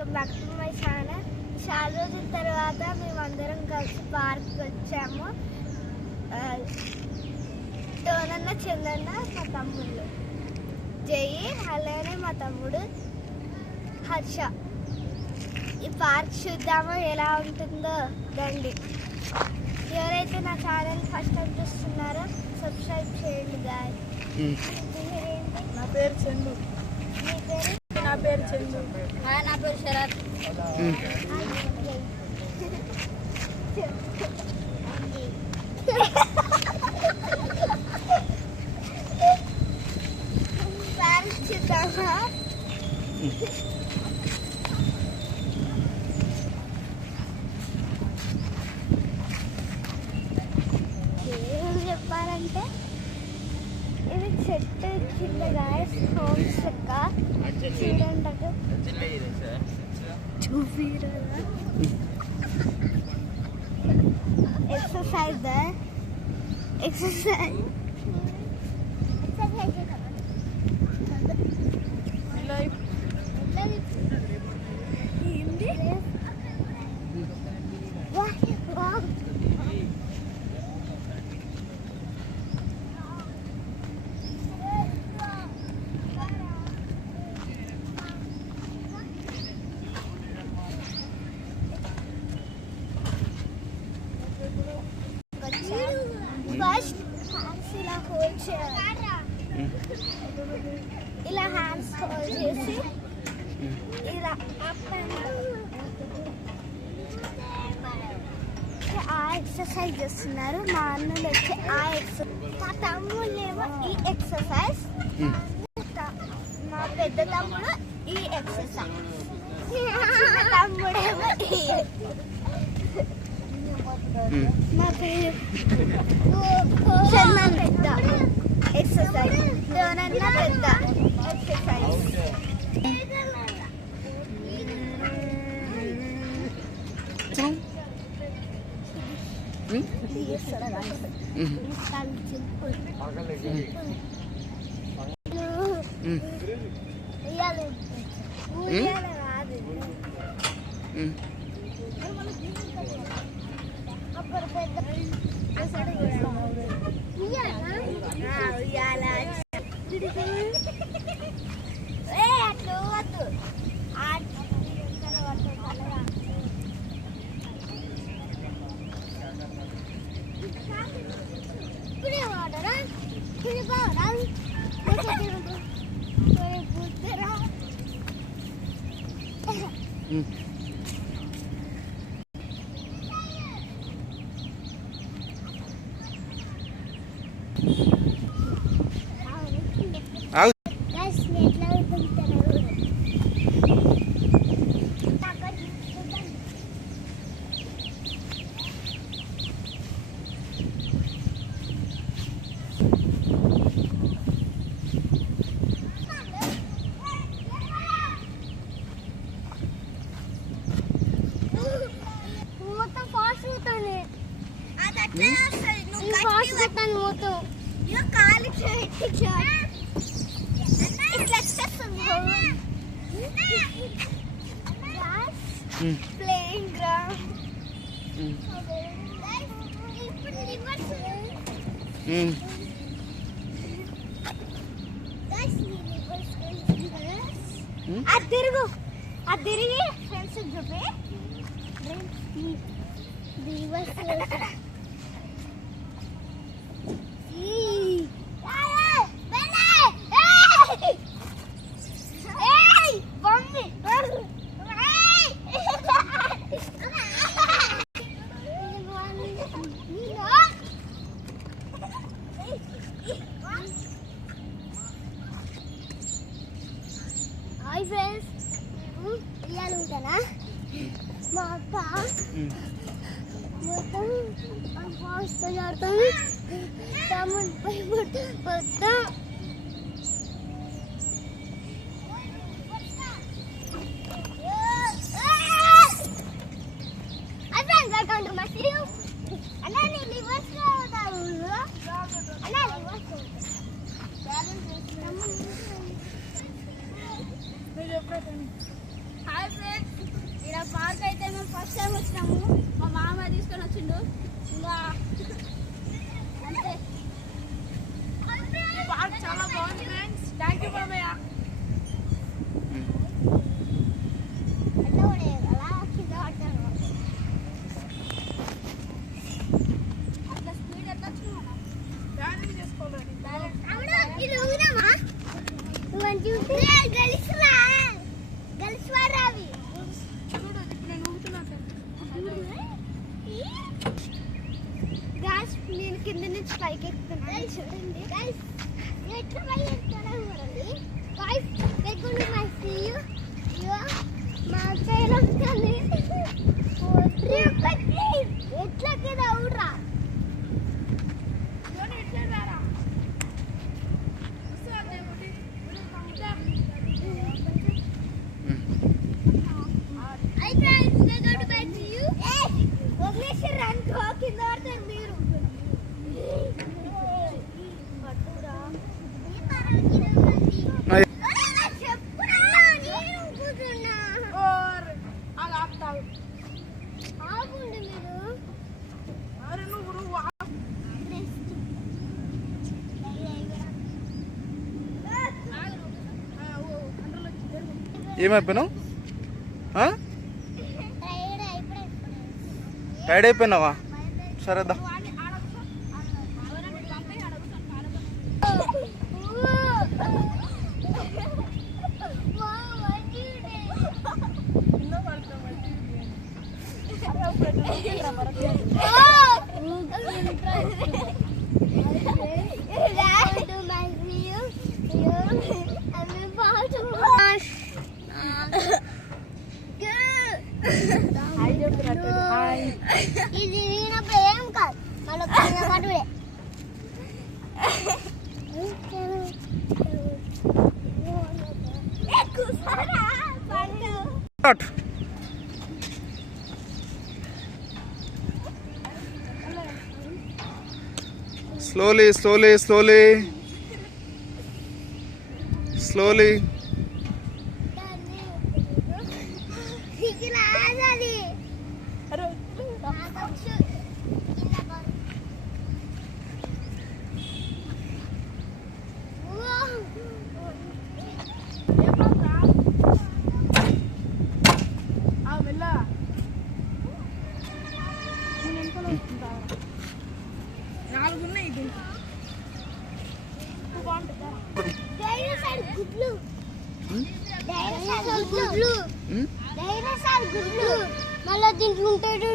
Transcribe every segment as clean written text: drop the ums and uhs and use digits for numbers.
Welcome back to my channel. చాలా రోజుల తర్వాత మేమందరం కలిసి పార్క్ వచ్చాము. టోనన్న, చందన్న మా తమ్ముళ్ళు, జయి, అలానే మా తమ్ముడు హర్ష. ఈ పార్క్ చూద్దామో ఎలా ఉంటుందో రండి. ఎవరైతే నా ఛానల్ ఫస్ట్ టైం చూస్తున్నారో సబ్స్క్రైబ్ చేయండి గాయ్. నా పేరు చందు. మీ పేరు? నా పేరు చందు. నా పేరు శరత్. చెప్పాలంటే ఇది చెట్టు కింద గాయస్ హోమ్స్ లెక్క ఎక్సర్సైజ్ ఎక్సర్సైజ్ ఫస్ట్ హ్యాండ్స్ ఇలా హోల్డ్ చేయాలి. ఇలా హ్యాండ్స్ హోల్డ్ చేసి ఇలా అప్ అండ్ ఆ ఎక్సర్సైజ్ చేస్తున్నారు. మా అన్నలు వచ్చి ఆ ఎక్సర్సైజ్, మా తమ్ముళ్ళేమో ఈ ఎక్సర్సైజ్, మా పెద్ద తమ్ముడు ఈ ఎక్సర్సైజ్, చిన్న తమ్ముడేమో ఈ. నా పేరు చందన్. పెద్ద ఎక్సర్సైజ్, డోనన్న పెద్ద ఎక్సర్సైజ్. Playing ground. అదిరిగి ఫ్రెండ్స్ చూపి హాయ్ ఫ్రెండ్స్, ఇవాళ ఉంటానా మా అక్క మొత్తం ఫాస్ట్ ఆడుతుంది. తమ్ముడు మొత్తం Hi friends. ఫస్ట్ టైం వచ్చినాము. మా మామ తీసుకొని వచ్చిండు. ఇంకా అంతే. పార్క్ చాలా బాగుంది ఫ్రెండ్స్. థ్యాంక్ యూ మామయ్య. అట్లా కూడా అలా కింద పడ్డాను. అట్లా స్పీడ్ ఎట్లా వచ్చినా బ్యాలెన్స్ చేసుకోవాలి. ఇది ఊగినామా మంచిగా గలిసిరా రావి చూడు ఇప్పుడు నేను ఊగుతున్నా గాస్. నేను కింద నుంచి పైకి ఎక్కుతున్నాను చూడండి గాయస్. ఎట్లా పైకి ఎక్కుతానో చూడండి గాయస్. వెల్కమ్ టు మై సీయూ. మా చైలం కానీ ఎట్లా కింద ఊరా ఎట్లా రారా ఏమైపోయినావు? టైర్డ్ అయిపోయినావా? సరేదా. ఇది నేనప్పుడు ఏం కాదు మళ్ళీ కట్టుడే. Slowly, slowly, slowly. Slowly. మళ్ళీ దీంట్లో ఉంటాడు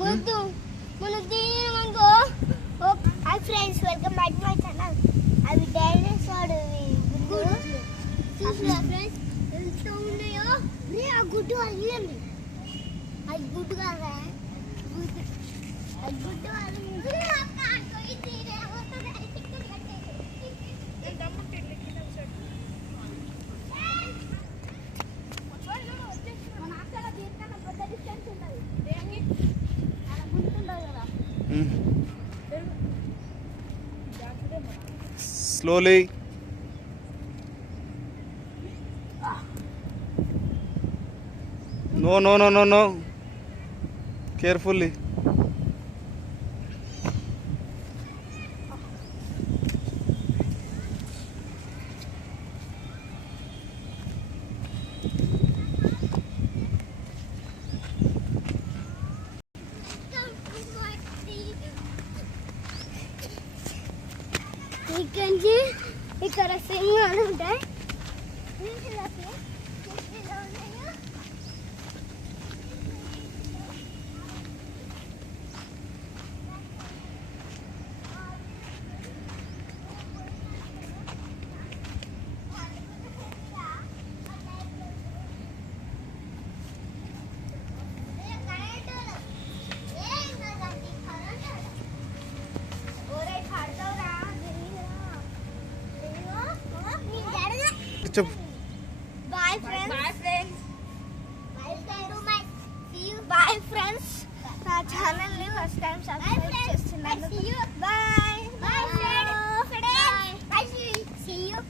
మొత్తం మనం తినమనుకో. Hi friends, welcome back to my channel. అవి డైనోసార్ చూసినా ఫ్రెండ్స్ ఎంత ఉన్నాయో. ఆ గుడ్డు అయ్యండి, అది గుడ్డు కాదా, అది గుడ్డు Slowly. No, no, no, no, no. Carefully. ఇక్కడ సింహాలు ఉంటాయి. Bye friends. Bye friends. Bye friends. నా ఛానల్ ని ఫస్ట్ టైం సబ్స్క్రైబ్ చేస్తున్నారు. Bye. Bye friends. Bye. See you.